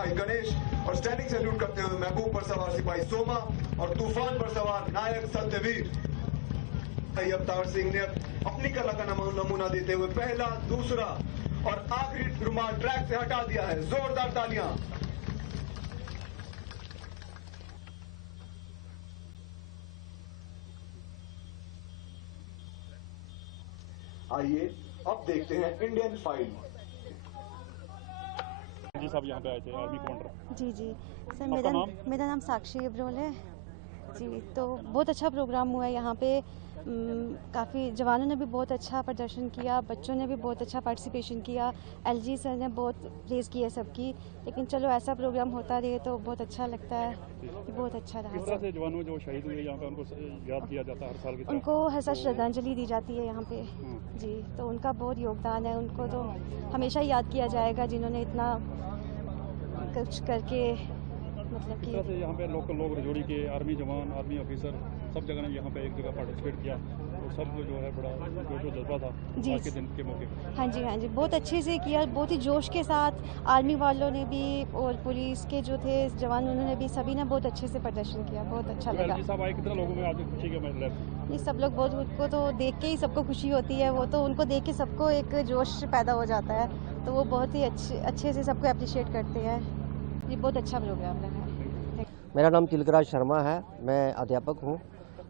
सिपाही गणेश और standing salute करते हुए महबूब पर सवार सिपाही सोमा और तूफान पर सवार नायक सत्यवीर अवतार सिंह ने अपनी कला का नमूना देते हुए पहला, दूसरा और आखिरी रुमाल ट्रैक से हटा दिया है। जोरदार तालियां। आइए अब देखते हैं इंडियन फाइल। जी साहब यहाँ पे आए थे आर्मी कमांडर। जी सर, मेरा नाम साक्षी अब्रोल है जी। तो बहुत अच्छा प्रोग्राम हुआ है यहाँ पे। काफ़ी जवानों ने भी बहुत अच्छा प्रदर्शन किया, बच्चों ने भी बहुत अच्छा पार्टिसिपेशन किया। एलजी सर ने बहुत प्रेज़ की है सबकी। लेकिन चलो ऐसा प्रोग्राम होता रहे तो बहुत अच्छा लगता है, बहुत अच्छा रहा। किस तरह से जवानों जो शहीद हुए यहाँ पे उनको याद किया जाता है हर साल की तरह? उनको हर साल श्रद्धांजलि दी जाती है यहाँ पे जी। तो उनका बहुत योगदान है, उनको तो हमेशा याद किया जाएगा जिन्होंने इतना कुछ करके मतलब कि। से यहाँ पे लोकल लोग रजौरी के आर्मी जवान, आर्मी ऑफिसर सब जगह ने यहाँ पे एक जगह पार्टिसिपेट किया और सबको जो है बड़ा जो जज्बा था जी आज के दिन के मौके पर। हाँ जी, बहुत अच्छे से किया, बहुत ही जोश के साथ। आर्मी वालों ने भी और पुलिस के जो थे जवान उन्होंने भी, सभी ने बहुत अच्छे से प्रदर्शन किया, बहुत अच्छा लगा। साहब आए, कितने लोगों में आज खुशी का महसूस? ये सब लोग बहुत, उनको तो देख के ही सबको खुशी होती है। वो तो उनको देख के सबको एक जोश पैदा हो जाता है, तो वो बहुत ही अच्छे से सबको अप्रिशिएट करते हैं। ये बहुत अच्छा प्रोग्राम रहा है। मेरा नाम तिलकराज शर्मा है, मैं अध्यापक हूँ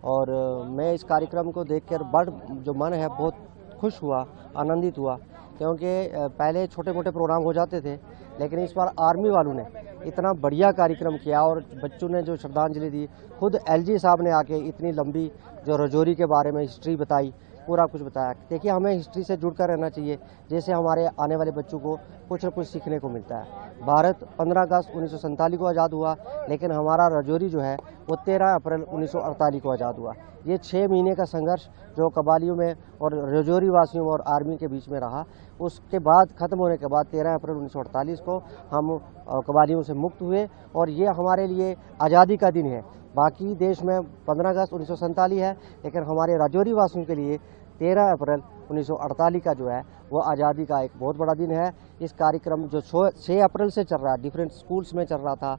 और मैं इस कार्यक्रम को देखकर बड़ जो मन है बहुत खुश हुआ, आनंदित हुआ, क्योंकि पहले छोटे मोटे प्रोग्राम हो जाते थे, लेकिन इस बार आर्मी वालों ने इतना बढ़िया कार्यक्रम किया और बच्चों ने जो श्रद्धांजलि दी, खुद एलजी साहब ने आके इतनी लंबी जो रजौरी के बारे में हिस्ट्री बताई, पूरा कुछ बताया। देखिए, हमें हिस्ट्री से जुड़कर रहना चाहिए, जैसे हमारे आने वाले बच्चों को कुछ न कुछ सीखने को मिलता है। भारत 15 अगस्त 1947 को आज़ाद हुआ, लेकिन हमारा रजौरी जो है वो 13 अप्रैल 1948 को आज़ाद हुआ। ये 6 महीने का संघर्ष जो कबालियों में और रजौरी वासियों और आर्मी के बीच में रहा, उसके बाद ख़त्म होने के बाद 13 अप्रैल 1948 को हम कबालियों से मुक्त हुए और ये हमारे लिए आज़ादी का दिन है। बाकी देश में 15 अगस्त 1947 है, लेकिन हमारे रजौरी वासियों के लिए 13 अप्रैल 1948 का जो है वो आज़ादी का एक बहुत बड़ा दिन है। इस कार्यक्रम जो 6 अप्रैल से चल रहा है, डिफरेंट स्कूल्स में चल रहा था,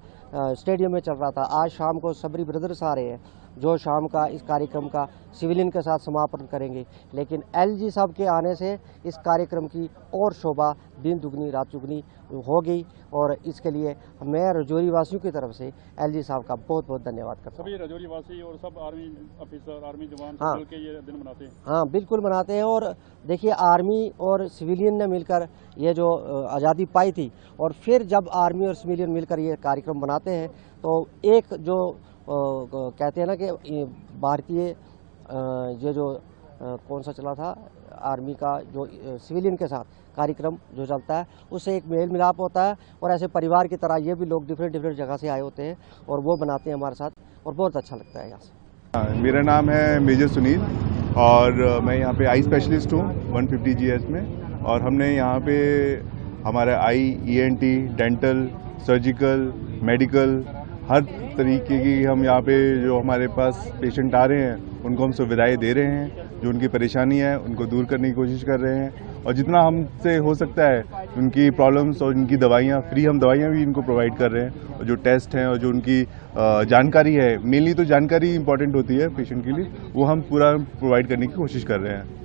स्टेडियम में चल रहा था, आज शाम को सबरी ब्रदर्स आ रहे हैं जो शाम का इस कार्यक्रम का सिविलियन के साथ समापन करेंगे। लेकिन एलजी साहब के आने से इस कार्यक्रम की और शोभा दिन दुगनी रात चुगनी हो गई और इसके लिए मैं रजौरी वासियों की तरफ से एलजी साहब का बहुत बहुत धन्यवाद करता हूँ। सभी रजौरी वासी और सब आर्मी ऑफिसर, आर्मी जवान हाँ, मिलकर ये दिन मनाते हैं। हाँ बिल्कुल मनाते हैं। और देखिए, आर्मी और सिविलियन ने मिलकर ये जो आज़ादी पाई थी और फिर जब आर्मी और सिविलियन मिलकर ये कार्यक्रम बनाते हैं तो एक जो कहते हैं ना कि भारतीय ये जो कौन सा चला था आर्मी का जो सिविलियन के साथ कार्यक्रम जो चलता है, उससे एक मेल मिलाप होता है और ऐसे परिवार की तरह ये भी लोग डिफरेंट जगह से आए होते हैं और वो बनाते हैं हमारे साथ और बहुत अच्छा लगता है यहाँ से। मेरा नाम है मेजर सुनील और मैं यहाँ पे आई स्पेशलिस्ट हूँ 150 GS में। और हमने यहाँ पे हमारा आई, ENT, डेंटल, सर्जिकल, मेडिकल हर तरीके की हम यहाँ पे जो हमारे पास पेशेंट आ रहे हैं उनको हम सुविधाएं दे रहे हैं। जो उनकी परेशानी है उनको दूर करने की कोशिश कर रहे हैं और जितना हमसे हो सकता है उनकी प्रॉब्लम्स और उनकी दवाइयाँ फ्री, हम दवाइयाँ भी इनको प्रोवाइड कर रहे हैं। और जो टेस्ट हैं और जो उनकी जानकारी है, मेनली तो जानकारी इंपॉर्टेंट होती है पेशेंट के लिए, वो हम पूरा प्रोवाइड करने की कोशिश कर रहे हैं।